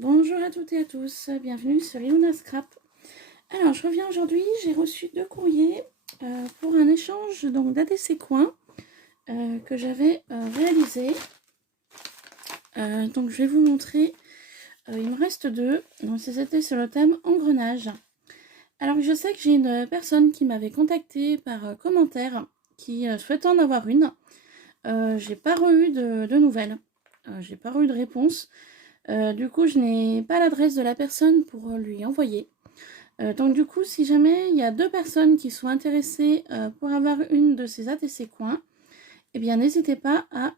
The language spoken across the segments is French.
Bonjour à toutes et à tous, bienvenue sur Luna Scrap. Alors je reviens aujourd'hui, j'ai reçu 2 courriers pour un échange d'ADC Coin que j'avais réalisé. Donc je vais vous montrer, il me reste 2, donc c'était sur le thème engrenage. Alors je sais que j'ai une personne qui m'avait contacté par commentaire qui souhaitait en avoir une. J'ai pas eu de nouvelles, j'ai pas eu de réponse. Du coup, je n'ai pas l'adresse de la personne pour lui envoyer. Donc du coup, si jamais il y a 2 personnes qui sont intéressées pour avoir une de ces ATC coins, eh bien n'hésitez pas à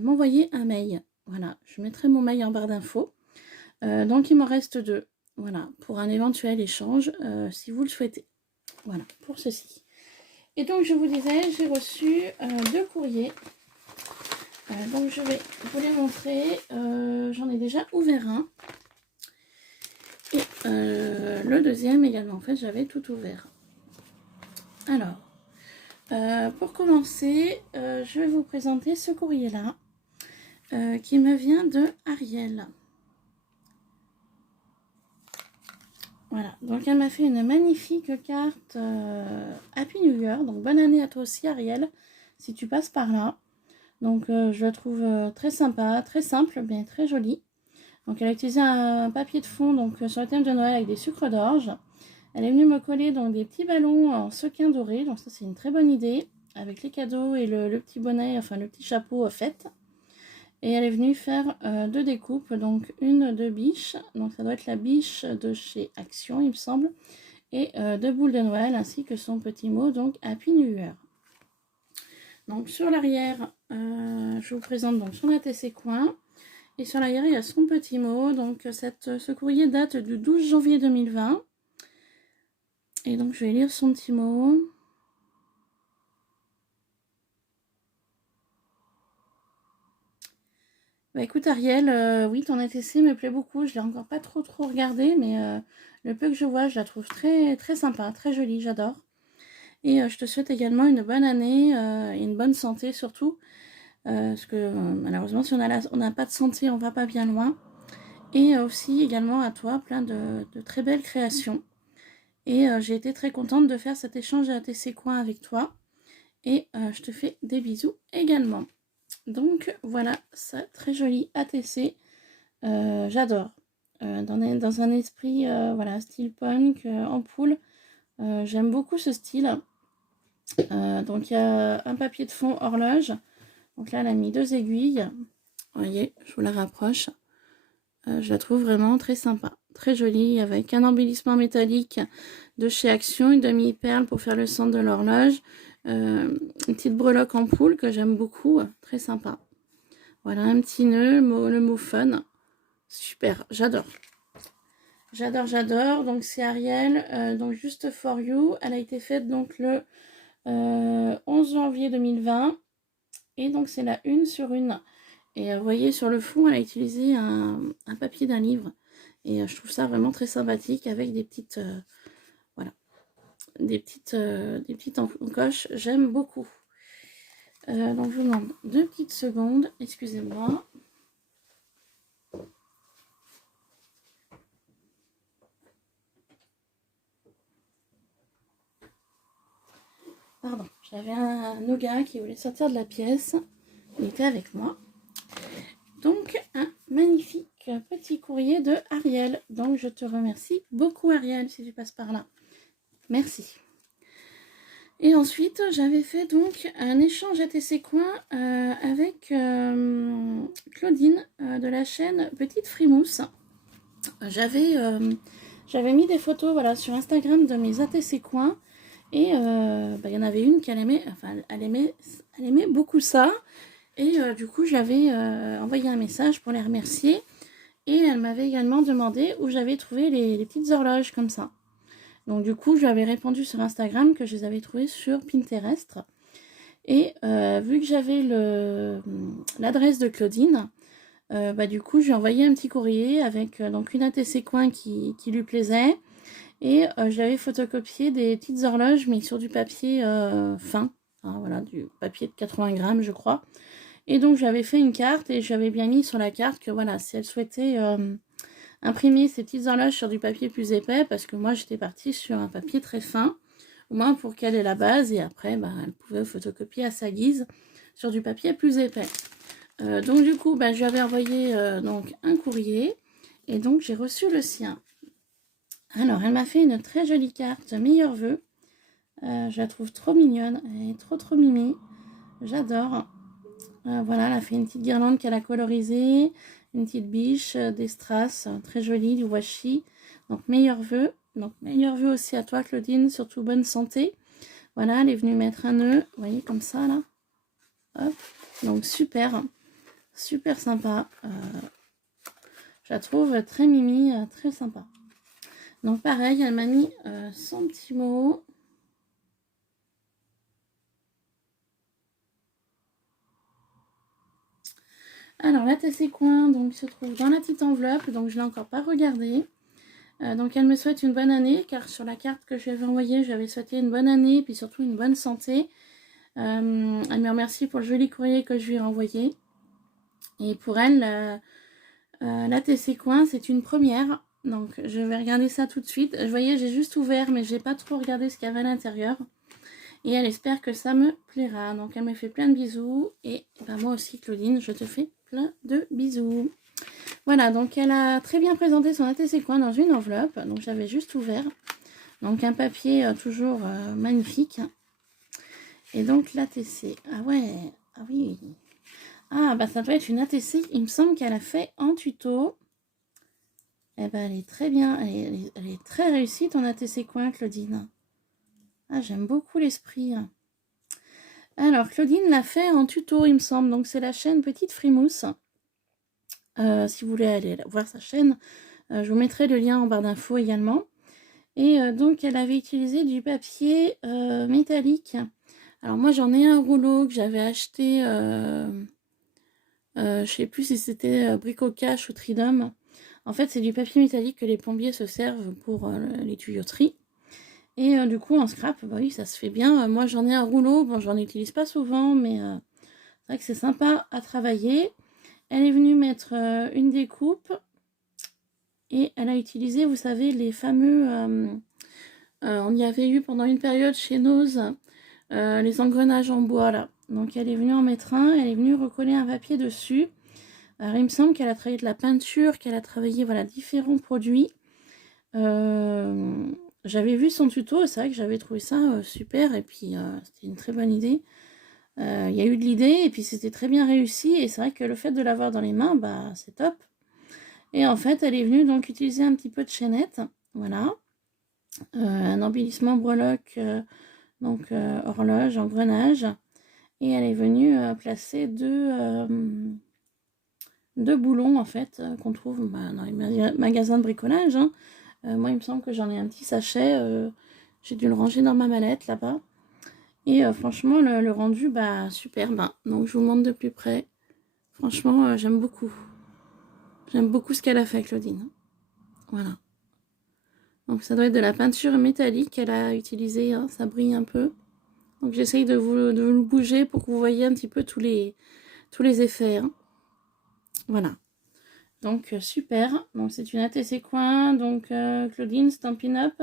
m'envoyer un mail. Voilà, je mettrai mon mail en barre d'infos. Donc il m'en reste 2. Voilà, pour un éventuel échange, si vous le souhaitez. Voilà, pour ceci. Et donc je vous disais, j'ai reçu 2 courriers. Donc je vais vous les montrer. J'en ai déjà ouvert un. Et le deuxième également, en fait, j'avais tout ouvert. Alors, pour commencer, je vais vous présenter ce courrier-là, qui me vient de Ariel. Voilà, donc elle m'a fait une magnifique carte Happy New Year, donc bonne année à toi aussi Ariel, si tu passes par là. Donc je la trouve très sympa, très simple, mais très jolie. Donc elle a utilisé un papier de fond donc, sur le thème de Noël avec des sucres d'orge. Elle est venue me coller donc, des petits ballons en sequin doré, donc ça c'est une très bonne idée, avec les cadeaux et le petit bonnet, enfin le petit chapeau fait. Et elle est venue faire 2 découpes, donc une de biche, donc ça doit être la biche de chez Action il me semble, et 2 boules de Noël ainsi que son petit mot, donc Happy New Year. Donc sur l'arrière, je vous présente donc son ATC coin. Et sur l'arrière, il y a son petit mot. Donc ce courrier date du 12 janvier 2020. Et donc je vais lire son petit mot. Bah écoute Ariel, oui ton ATC me plaît beaucoup. Je l'ai encore pas trop regardé, mais le peu que je vois, je la trouve très très sympa, très jolie, j'adore. Et je te souhaite également une bonne année et une bonne santé surtout. Parce que malheureusement, si on n'a pas de santé, on va pas bien loin. Et aussi également à toi, plein de très belles créations. Et j'ai été très contente de faire cet échange ATC Coin avec toi. Et je te fais des bisous également. Donc voilà, ça très joli ATC. J'adore. Dans un esprit voilà, style punk, ampoule. J'aime beaucoup ce style. Donc il y a un papier de fond horloge. Donc là, elle a mis 2 aiguilles. Vous voyez, je vous la rapproche. Je la trouve vraiment très sympa. Très jolie, avec un embellissement métallique de chez Action, une demi-perle pour faire le centre de l'horloge. Une petite breloque en poule que j'aime beaucoup. Très sympa. Voilà, un petit nœud, le mot fun. Super, j'adore. J'adore. Donc c'est Ariel, donc juste for you. Elle a été faite donc le 11 janvier 2020. Et donc c'est la 1 sur 1. Et vous voyez sur le fond, elle a utilisé un papier d'un livre. Et je trouve ça vraiment très sympathique avec des petites, voilà, des petites encoches. J'aime beaucoup. Donc je vous demande 2 petites secondes, excusez-moi. Pardon, j'avais un nougat qui voulait sortir de la pièce. Il était avec moi. Donc, un magnifique petit courrier de Ariel. Donc, je te remercie beaucoup, Ariel, si tu passes par là. Merci. Et ensuite, j'avais fait donc un échange ATC Coin avec Claudine de la chaîne Petite Frimousse. J'avais mis des photos voilà, sur Instagram de mes ATC Coin. Et il y en avait une qu'elle aimait, enfin, elle aimait beaucoup ça. Et du coup, je l'avais envoyé un message pour les remercier. Et elle m'avait également demandé où j'avais trouvé les petites horloges comme ça. Donc du coup, je lui avais répondu sur Instagram que je les avais trouvées sur Pinterest. Et vu que j'avais l'adresse de Claudine, du coup, je lui ai envoyé un petit courrier avec donc une ATC Coin qui lui plaisait. Et je lui avais photocopié des petites horloges, mais sur du papier fin. Hein, voilà, du papier de 80 grammes, je crois. Et donc, j'avais fait une carte et j'avais bien mis sur la carte que voilà, si elle souhaitait imprimer ces petites horloges sur du papier plus épais parce que moi j'étais partie sur un papier très fin, au moins pour qu'elle ait la base et après elle pouvait photocopier à sa guise sur du papier plus épais. Donc du coup je lui avais envoyé donc un courrier et donc j'ai reçu le sien. Alors elle m'a fait une très jolie carte meilleurs vœux. Je la trouve trop mignonne, elle est trop mimi, j'adore. Voilà, elle a fait une petite guirlande qu'elle a colorisée, une petite biche, des strass, très jolie, du washi. Donc meilleurs vœux. Donc meilleurs vœux aussi à toi Claudine, surtout bonne santé. Voilà, elle est venue mettre un nœud, vous voyez comme ça là. Hop. Donc super, super sympa. Je la trouve très mimi, très sympa. Donc pareil, elle m'a mis son petit mot. Alors la TC Coin donc se trouve dans la petite enveloppe, donc je ne l'ai encore pas regardée. Donc elle me souhaite une bonne année, car sur la carte que je lui avais envoyée, j'avais souhaité une bonne année et puis surtout une bonne santé. Elle me remercie pour le joli courrier que je lui ai envoyé. Et pour elle, la TC Coin, c'est une première. Donc je vais regarder ça tout de suite. Je voyais, j'ai juste ouvert, mais j'ai pas trop regardé ce qu'il y avait à l'intérieur. Et elle espère que ça me plaira. Donc elle me fait plein de bisous. Et moi aussi, Claudine, je te fais plein de bisous. Voilà, donc elle a très bien présenté son ATC Coin dans une enveloppe. Donc j'avais juste ouvert. Donc un papier toujours magnifique. Et donc l'ATC. Ah ouais, ah oui. Ah ça doit être une ATC, il me semble qu'elle a fait en tuto. Eh ben elle est très bien, elle est très réussie ton ATC Coin Claudine. Ah j'aime beaucoup l'esprit. Alors Claudine l'a fait en tuto il me semble, donc c'est la chaîne Petite Frimousse. Si vous voulez aller voir sa chaîne, je vous mettrai le lien en barre d'infos également. Et donc elle avait utilisé du papier métallique. Alors moi j'en ai un rouleau que j'avais acheté, je sais plus si c'était Bricocash ou Tridom. En fait c'est du papier métallique que les plombiers se servent pour les tuyauteries. Et du coup en scrap, oui ça se fait bien. Moi j'en ai un rouleau, bon j'en utilise pas souvent, mais c'est vrai que c'est sympa à travailler. Elle est venue mettre une découpe. Et elle a utilisé, vous savez, les fameux... on y avait eu pendant une période chez Nose les engrenages en bois, là. Donc elle est venue en mettre un, elle est venue recoller un papier dessus. Alors il me semble qu'elle a travaillé de la peinture, qu'elle a travaillé, voilà, différents produits. J'avais vu son tuto, c'est vrai que j'avais trouvé ça super, et puis c'était une très bonne idée. Il y a eu de l'idée, et puis c'était très bien réussi, et c'est vrai que le fait de l'avoir dans les mains, c'est top. Et en fait, elle est venue donc utiliser un petit peu de chaînette, voilà, un embellissement breloque, donc horloge, engrenage, et elle est venue placer deux boulons en fait qu'on trouve dans les magasins de bricolage. Hein. Moi, il me semble que j'en ai un petit sachet, j'ai dû le ranger dans ma mallette là-bas. Et franchement, le rendu, superbe. Hein. Donc, je vous montre de plus près. Franchement, j'aime beaucoup. J'aime beaucoup ce qu'elle a fait, Claudine. Voilà. Donc ça doit être de la peinture métallique qu'elle a utilisée, hein, ça brille un peu. Donc j'essaye de vous le bouger pour que vous voyez un petit peu tous les effets. Hein. Voilà. Donc super. Donc c'est une ATC Coin, donc Claudine Stampin' Up.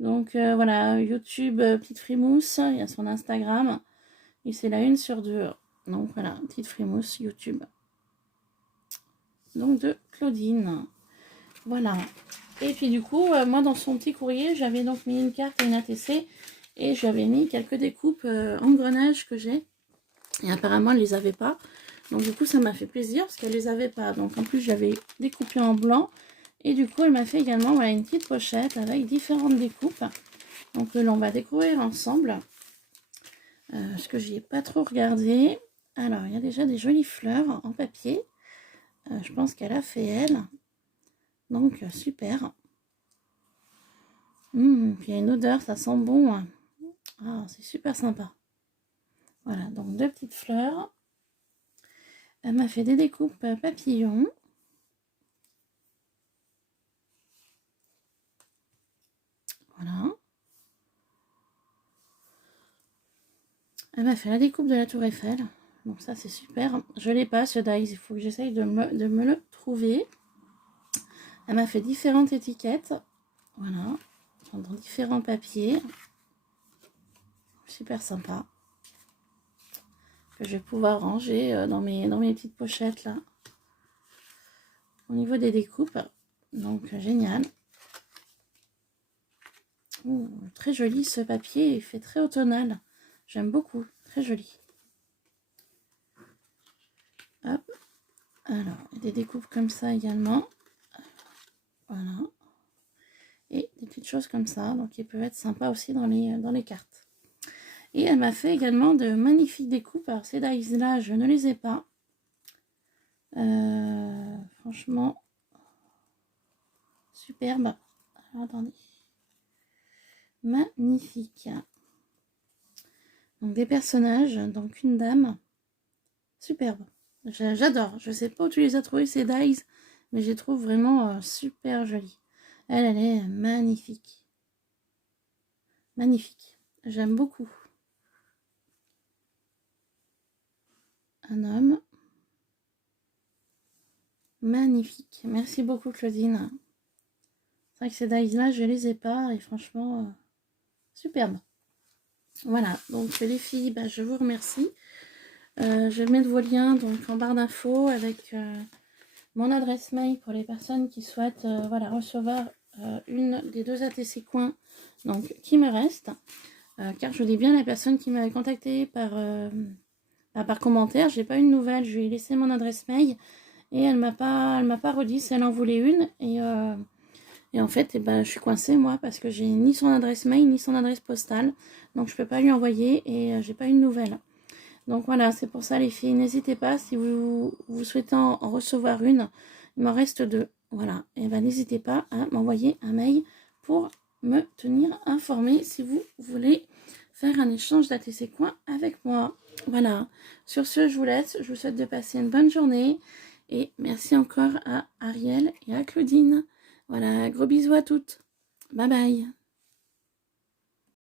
Donc voilà, YouTube Petite Frimousse, il y a son Instagram. Et c'est la 1 sur 2. Donc voilà, Petite Frimousse, YouTube. Donc de Claudine. Voilà. Et puis du coup, moi dans son petit courrier, j'avais donc mis une carte et une ATC. Et j'avais mis quelques découpes engrenages que j'ai. Et apparemment, elle les avait pas. Donc du coup, ça m'a fait plaisir parce qu'elle les avait pas. Donc en plus, j'avais découpé en blanc. Et du coup, elle m'a fait également voilà, une petite pochette avec différentes découpes. Donc là, on va découvrir ensemble. Parce que j'y ai pas trop regardé. Alors, il y a déjà des jolies fleurs en papier. Je pense qu'elle a fait elle. Donc, super. Puis il y a une odeur, ça sent bon. Hein. Ah, c'est super sympa. Voilà, donc 2 petites fleurs. Elle m'a fait des découpes papillons. Voilà. Elle m'a fait la découpe de la Tour Eiffel. Donc ça, c'est super. Je l'ai pas, ce dies. Il faut que j'essaye de me le trouver. Elle m'a fait différentes étiquettes. Voilà. Dans différents papiers. Super sympa. Que je vais pouvoir ranger dans mes petites pochettes là. Au niveau des découpes. Donc génial. Ouh, très joli ce papier. Il fait très automnal. J'aime beaucoup. Très joli. Hop. Alors, des découpes comme ça également. Voilà. Et des petites choses comme ça. Donc, ils peuvent être sympas aussi dans les cartes. Et elle m'a fait également de magnifiques découpes. Alors, ces dies-là, je ne les ai pas. Franchement, superbe. Alors, attendez. Magnifique. Donc, des personnages. Donc, une dame. Superbe. J'adore. Je ne sais pas où tu les as trouvés, ces dies. Mais je les trouve vraiment super jolies. Elle est magnifique. Magnifique. J'aime beaucoup. Un homme. Magnifique. Merci beaucoup, Claudine. C'est vrai que ces dies-là, je les ai pas. Et franchement, superbe. Voilà. Donc, les filles, bah, je vous remercie. Je vais mettre vos liens donc, en barre d'infos avec mon adresse mail pour les personnes qui souhaitent voilà, recevoir une des 2 ATC coins donc, qui me restent. Car je dis bien la personne qui m'avait contacté par commentaire, j'ai pas eu de nouvelles, je lui ai laissé mon adresse mail et elle m'a pas redit si elle en voulait une et en fait je suis coincée moi parce que j'ai ni son adresse mail ni son adresse postale, donc je peux pas lui envoyer et j'ai pas eu de nouvelles. Donc voilà, c'est pour ça les filles, n'hésitez pas si vous souhaitez en recevoir une, il m'en reste 2, voilà, et n'hésitez pas à m'envoyer un mail pour me tenir informée si vous voulez faire un échange d'ATC coin avec moi. Voilà, sur ce je vous laisse, je vous souhaite de passer une bonne journée et merci encore à Ariel et à Claudine. Voilà, gros bisous à toutes, bye bye.